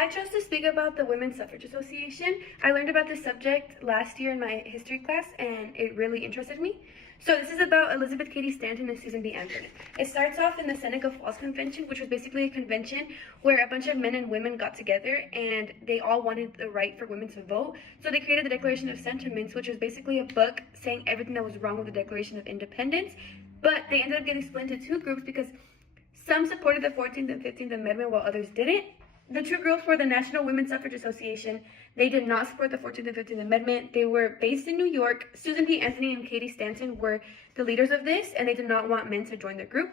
I chose to speak about the Women's Suffrage Association. I learned about this subject last year in my history class, and it really interested me. So this is about Elizabeth Cady Stanton and Susan B. Anthony. It starts off in the Seneca Falls Convention, which was basically a convention where a bunch of men and women got together and they all wanted the right for women to vote. So they created the Declaration of Sentiments, which was basically a book saying everything that was wrong with the Declaration of Independence. But they ended up getting split into two groups because some supported the 14th and 15th Amendment while others didn't. The two groups were the National Women's Suffrage Association. They did not support the 14th and 15th Amendment. They were based in New York. Susan B. Anthony and Cady Stanton were the leaders of this, and they did not want men to join their group.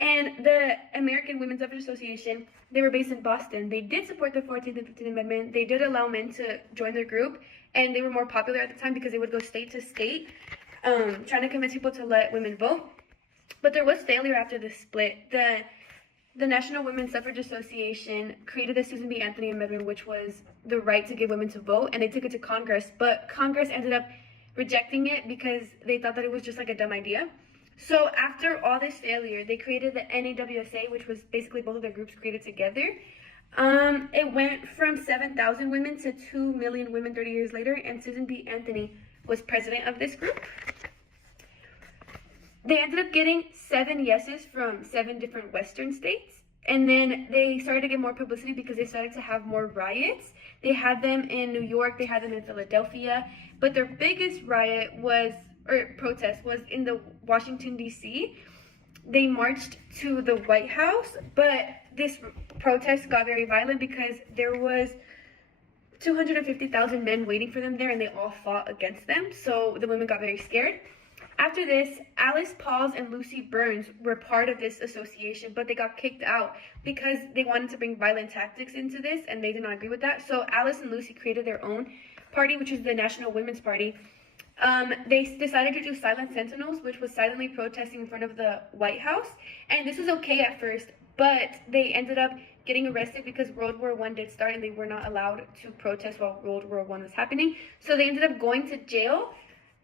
And the American Women's Suffrage Association, they were based in Boston. They did support the 14th and 15th Amendment. They did allow men to join their group, and they were more popular at the time because they would go state to state, trying to convince people to let women vote. But there was failure after the split. The National Women's Suffrage Association created the Susan B. Anthony Amendment, which was the right to give women to vote, and they took it to Congress. But Congress ended up rejecting it because they thought that it was just like a dumb idea. So after all this failure, they created the NAWSA, which was basically both of their groups created together. It went from 7,000 women to 2 million women 30 years later, and Susan B. Anthony was president of this group. They ended up getting 7 yeses from 7 different Western states. And then they started to get more publicity because they started to have more riots. They had them in New York, they had them in Philadelphia. But their biggest protest was in the Washington, D.C. They marched to the White House, but this protest got very violent because there was 250,000 men waiting for them there, and they all fought against them. So the women got very scared. After this, Alice Pauls and Lucy Burns were part of this association, but they got kicked out because they wanted to bring violent tactics into this, and they did not agree with that. So Alice and Lucy created their own party, which is the National Women's Party. They decided to do Silent Sentinels, which was silently protesting in front of the White House. And this was okay at first, but they ended up getting arrested because World War I did start, and they were not allowed to protest while World War I was happening. So they ended up going to jail.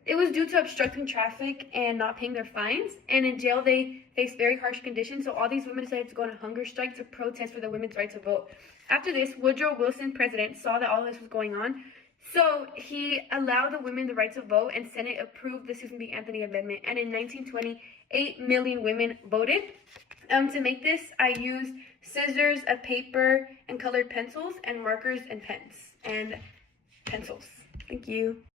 It was due to obstructing traffic and not paying their fines. And in jail, they faced very harsh conditions. So all these women decided to go on a hunger strike to protest for the women's right to vote. After this, Woodrow Wilson, president, saw that all this was going on. So he allowed the women the right to vote, and Senate approved the Susan B. Anthony Amendment. And in 1920, 8 million women voted. To make this, I used scissors, a paper, and colored pencils, and markers and pens and pencils. Thank you.